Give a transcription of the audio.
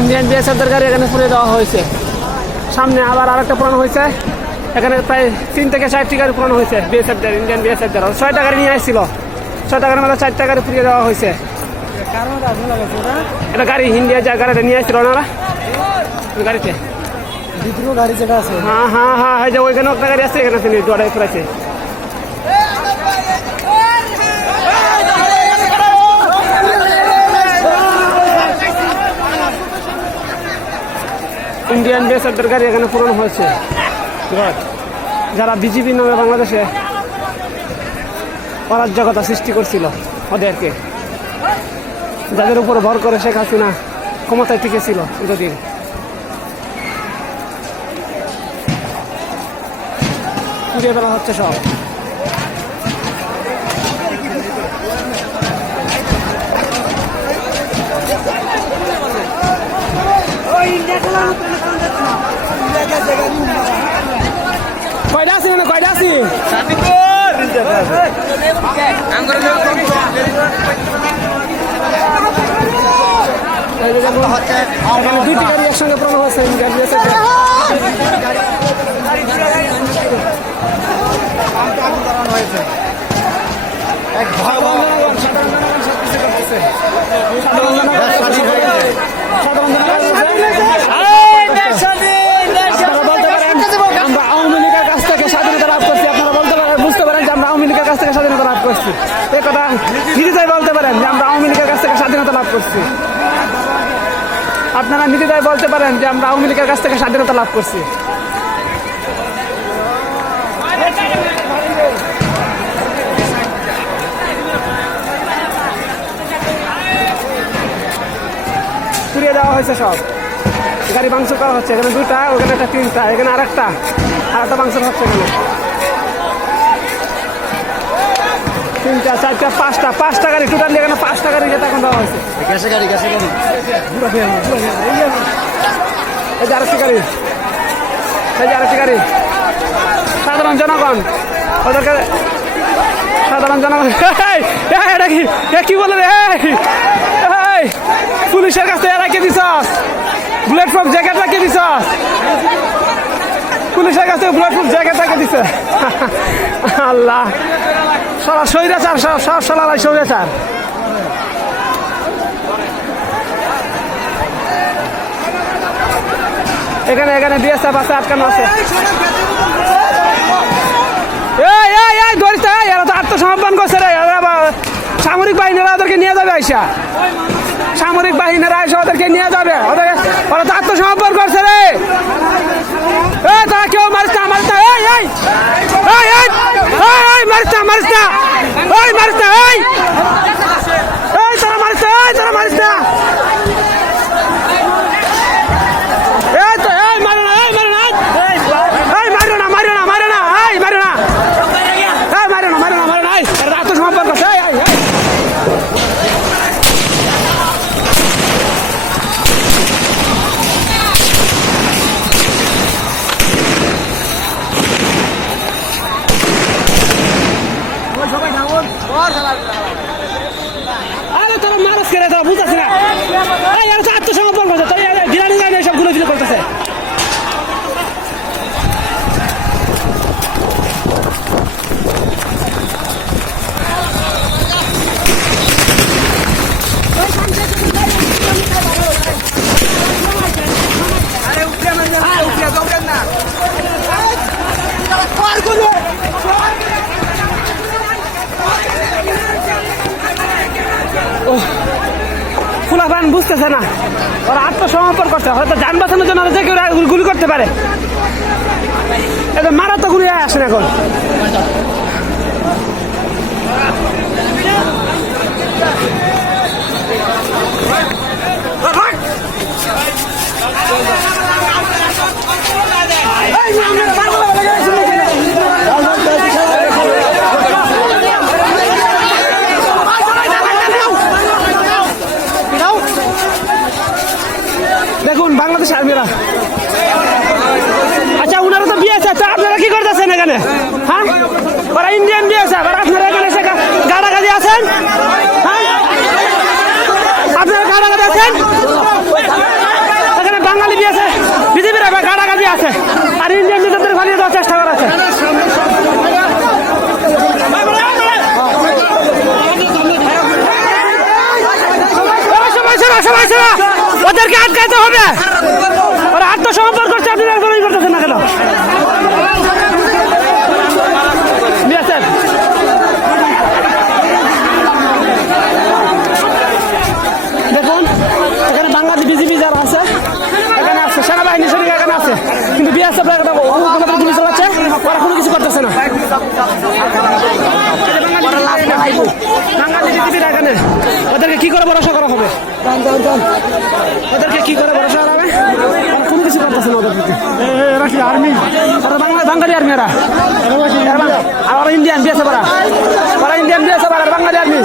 Indian বিএসএফদের গাড়ি এখানে পুড়িয়ে দেওয়া হয়েছে। সামনে আবার আরেকটা পুরানো হয়েছে। এখানে প্রায় 3 থেকে 4টি গাড়ি পুরানো হয়েছে বিএসএফদের, ইন্ডিয়ান বিএসএফদের। 6টা গাড়ি নিয়ে আসছিল, 6টা গাড়ির মধ্যে 4টা গাড়ি পুড়িয়ে দেওয়া হয়েছে। এটা গাড়ি ইন্ডিয়া যা গাড়িটা নিয়ে আসছিল ওনারা গাড়িতে দ্বিতীয় গাড়ি যেটা আছে, হ্যাঁ হ্যাঁ হ্যাঁ, এই যে ওইখানে একটা গাড়ি আছে, এখানে তিনি দৌড়াই পড়েছে। ইন্ডিয়ান বিএসএফদের গাড়ি এখানে পুরনো হয়েছে। যারা বিজেপি নামে বাংলাদেশে অরাজকতা সৃষ্টি করছিল, ওদেরকে যাদের উপর ভর করে শেখ হাসিনা ক্ষমতায় টিকেছিল এতদিন। পুড়িয়ে ফেলা হচ্ছে সব। কয়টা আছি মানে কয়টা আছি এখানে 2টি গাড়ি একসঙ্গে পুরনো হয়েছে। আমরা আওয়ামী লীগের কাছ থেকে স্বাধীনতা লাভ করছি। আপনারা বলতে পারেন, বুঝতে পারেন যে আমরা আওয়ামী লীগের কাছ থেকে স্বাধীনতা লাভ করছি। এই কথা নির্দ্বিধায় বলতে পারেন যে আমরা আওয়ামী লীগের কাছ থেকে স্বাধীনতা লাভ করছি। আপনারা নির্দ্বিধায় বলতে পারেন যে আমরা আওয়ামী লীগের কাছ থেকে স্বাধীনতা লাভ করছি। পুড়িয়ে দেওয়া হয়েছে সব গাড়ি, ভাঙচুর করা হচ্ছে। এখানে 2টা, ওখানে একটা 3টা, এখানে আরেকটা ভাঙচুর হচ্ছে। এখানে 3টা 4টা 5টা গাড়ি টোটালি, এখানে 5টা গাড়ি যেটা এখন দেওয়া হয়েছে। এই যে আরেকটি গাড়ি, এই যে আরেকটি গাড়ি। সাধারণ জনগণ ওদেরকে, সাধারণ জনগণ এটা কি বলে রে, পুলিশের কাছে রাখিয়ে দিস, বুলেট প্রুফ জ্যাকেট রাখিয়ে দিস, পুলিশের কাছে বুলেট প্রুফ জ্যাকেট রাখিয়ে দিছে। আল্লাহ, সব স্বৈরাচার, সব সলালাই স্বৈরাচার। এখানে বিএসএফ আছে, আটকানো আছে। এই ধরিস, এরা তো আত্মসমর্পণ করছে রে। সামরিক বাহিনীরা ওদেরকে নিয়ে যাবে, আইসা সামরিক বাহিনীরা এসে ওদেরকে নিয়ে যাবে। ওরা তো আত্মসমর্পণ করছে রে। তারা কেউ মারিস না, মারিস না, মারিস না, মারিস না, মারিস না, তারা মারিস না, তারা মারিস না, আত্মসমর্পণ করছে। আরে তোরা মানুষ করে তোরা বুঝতেছি না, আত্মসমর্পণ করছে। তো বিরানি যায় না, সব গুলো ফিরে করতেছে। ফুলাফান বুঝতেছে না, ওরা আত্মসমর্পণ করছে। হয়তো যান বাঁচানোর জন্য যে কেউ গুলি করতে পারে, এদের মারা তো গুলি আসে না এখন। দেখুন বাংলাদেশ আর্মিরা, আচ্ছা উনারা তো বিএসএফ, আপনারা কি করতেছেন এখানে? হ্যাঁ, ওরা ইন্ডিয়ান বিএসএফ, আর আপনারা এখানে ওদেরকে আটকাতে হবে। ওরা আত্মসমর্পণ করছে, আপনারা এখনই করতেছেন না কেন? বিএসএফ দেখুন, এখানে বাংলাদেশ বিজিবি যারা আছে এখানে আছে, সেনাবাহিনী সৈনিক এখানে আছে, কিন্তু বিএসএফ গুলি চালাচ্ছে, ওরা কোনো কিছু করতেছে না। বাংলাদেশ বিজিবিরা এখানে, ওদেরকে কি করে ভরসা করা হবে? ওদেরকে কি করে ভরসা করা হবে? ওরা কোনো কিছু করতেছে না ওদের প্রতি। এরা কি আর্মি? বাঙালি আর্মি, এরা ইন্ডিয়ান বিএসএফ, ওরা ইন্ডিয়ান বিএসএফ আর বাঙালি আর্মি।